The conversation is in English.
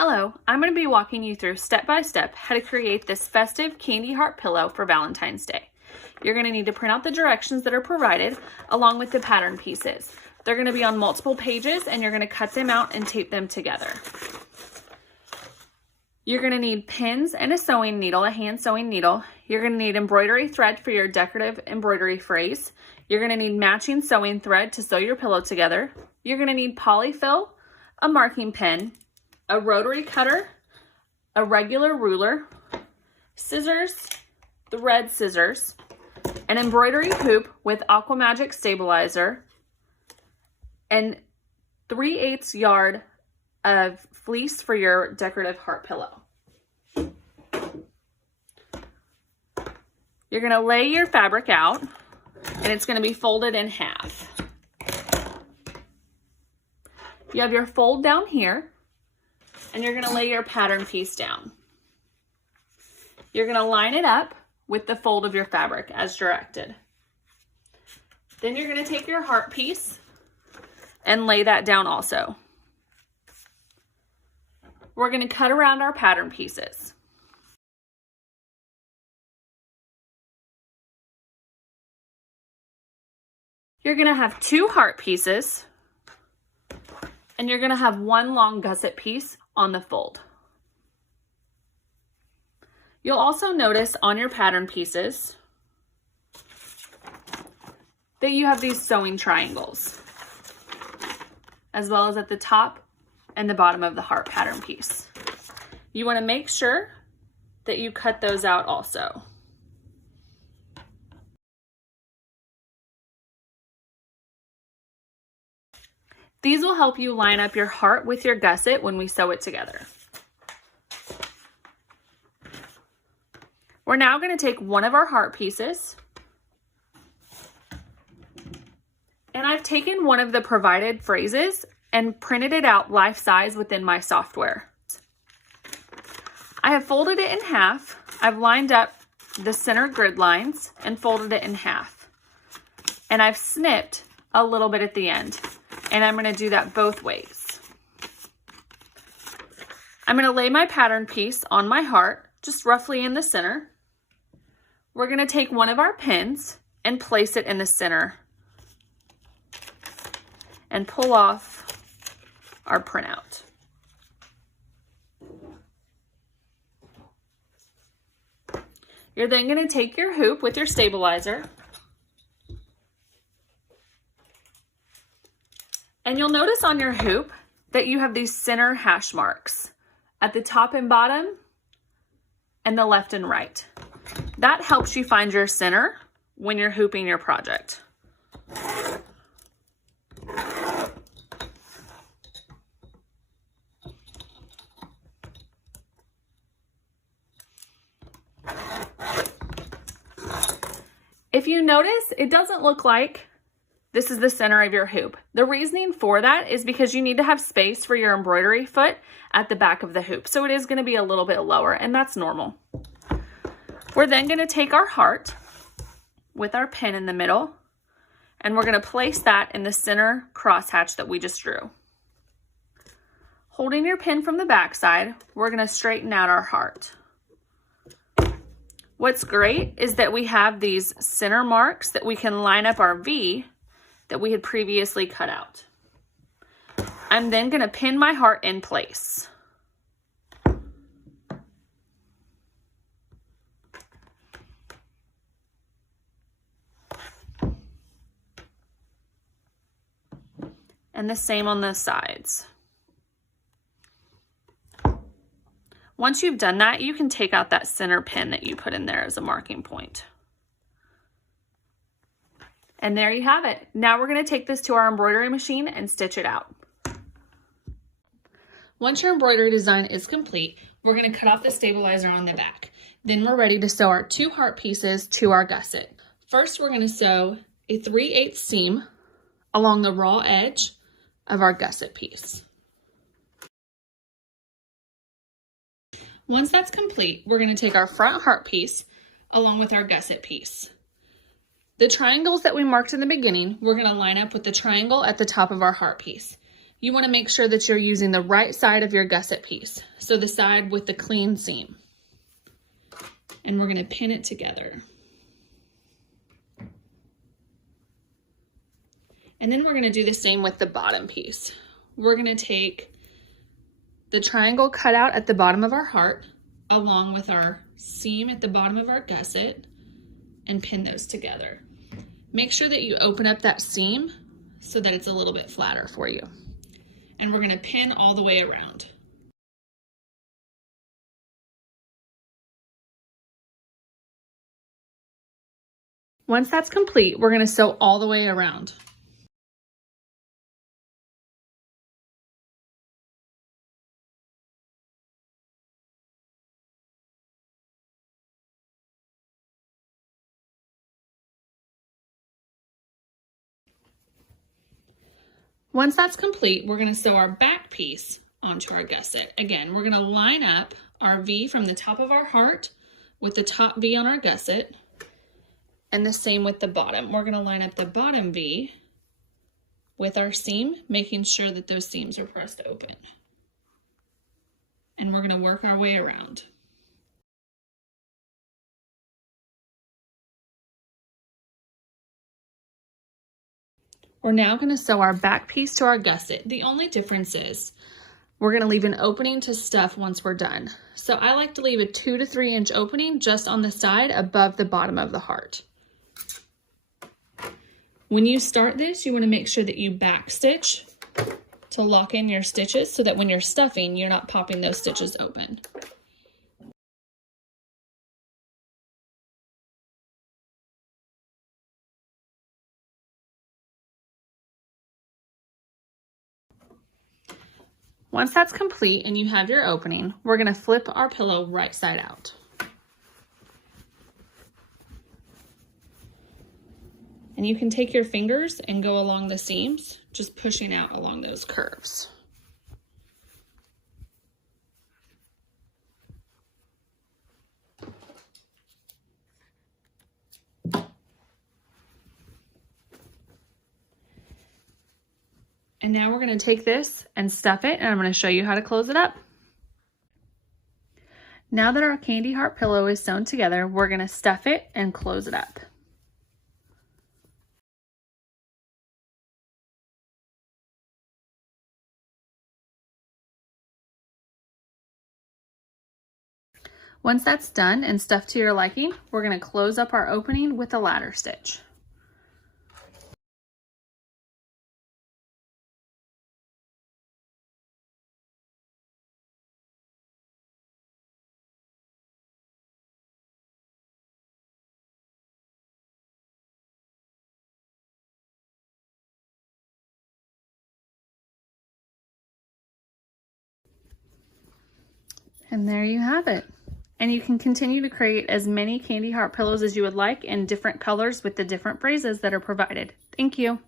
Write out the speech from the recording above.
Hello, I'm going to be walking you through step by step how to create this festive candy heart pillow for Valentine's Day. You're going to need to print out the directions that are provided along with the pattern pieces. They're going to be on multiple pages and you're going to cut them out and tape them together. You're going to need pins and a sewing needle, a hand sewing needle. You're going to need embroidery thread for your decorative embroidery phrase. You're going to need matching sewing thread to sew your pillow together. You're going to need polyfill, a marking pen, a rotary cutter, a regular ruler, scissors, thread scissors, an embroidery hoop with Aqua Magic stabilizer, and 3/8 yard of fleece for your decorative heart pillow. You're going to lay your fabric out and it's going to be folded in half. You have your fold down here and you're going to lay your pattern piece down. You're going to line it up with the fold of your fabric as directed. Then you're going to take your heart piece and lay that down also. We're going to cut around our pattern pieces. You're going to have 2 heart pieces and you're going to have 1 long gusset piece on the fold. You'll also notice on your pattern pieces that you have these sewing triangles, as well as at the top and the bottom of the heart pattern piece. You want to make sure that you cut those out also. These will help you line up your heart with your gusset when we sew it together. We're now going to take one of our heart pieces, and I've taken one of the provided phrases and printed it out life size within my software. I have folded it in half. I've lined up the center grid lines and folded it in half. And I've snipped a little bit at the end. And I'm going to do that both ways. I'm going to lay my pattern piece on my heart, just roughly in the center. We're going to take one of our pins and place it in the center and pull off our printout. You're then going to take your hoop with your stabilizer, and you'll notice on your hoop that you have these center hash marks at the top and bottom and the left and right. That helps you find your center when you're hooping your project. If you notice, it doesn't look like this is the center of your hoop. The reasoning for that is because you need to have space for your embroidery foot at the back of the hoop. So it is going to be a little bit lower, and that's normal. We're then going to take our heart with our pin in the middle, and we're going to place that in the center crosshatch that we just drew. Holding your pin from the back side, we're going to straighten out our heart. What's great is that we have these center marks that we can line up our V that we had previously cut out. I'm then going to pin my heart in place. And the same on the sides. Once you've done that, you can take out that center pin that you put in there as a marking point. And there you have it. Now we're going to take this to our embroidery machine and stitch it out. Once your embroidery design is complete, we're going to cut off the stabilizer on the back. Then we're ready to sew our 2 heart pieces to our gusset. First, we're going to sew a 3/8 seam along the raw edge of our gusset piece. Once that's complete, we're going to take our front heart piece along with our gusset piece. The triangles that we marked in the beginning, we're going to line up with the triangle at the top of our heart piece. You want to make sure that you're using the right side of your gusset piece, so the side with the clean seam. And we're going to pin it together. And then we're going to do the same with the bottom piece. We're going to take the triangle cutout at the bottom of our heart along with our seam at the bottom of our gusset and pin those together. Make sure that you open up that seam so that it's a little bit flatter for you. And we're going to pin all the way around. Once that's complete, we're going to sew all the way around. Once that's complete, we're going to sew our back piece onto our gusset. Again, we're going to line up our V from the top of our heart with the top V on our gusset, and the same with the bottom. We're going to line up the bottom V with our seam, making sure that those seams are pressed open. And we're going to work our way around. We're now going to sew our back piece to our gusset. The only difference is we're going to leave an opening to stuff once we're done. So I like to leave a 2 to 3 inch opening just on the side above the bottom of the heart. When you start this, you want to make sure that you back stitch to lock in your stitches so that when you're stuffing, you're not popping those stitches open. Once that's complete and you have your opening, we're going to flip our pillow right side out. And you can take your fingers and go along the seams, just pushing out along those curves. And now we're going to take this and stuff it, and I'm going to show you how to close it up. Now that our candy heart pillow is sewn together, we're going to stuff it and close it up. Once that's done and stuffed to your liking, we're going to close up our opening with a ladder stitch. And there you have it. And you can continue to create as many candy heart pillows as you would like in different colors with the different phrases that are provided. Thank you.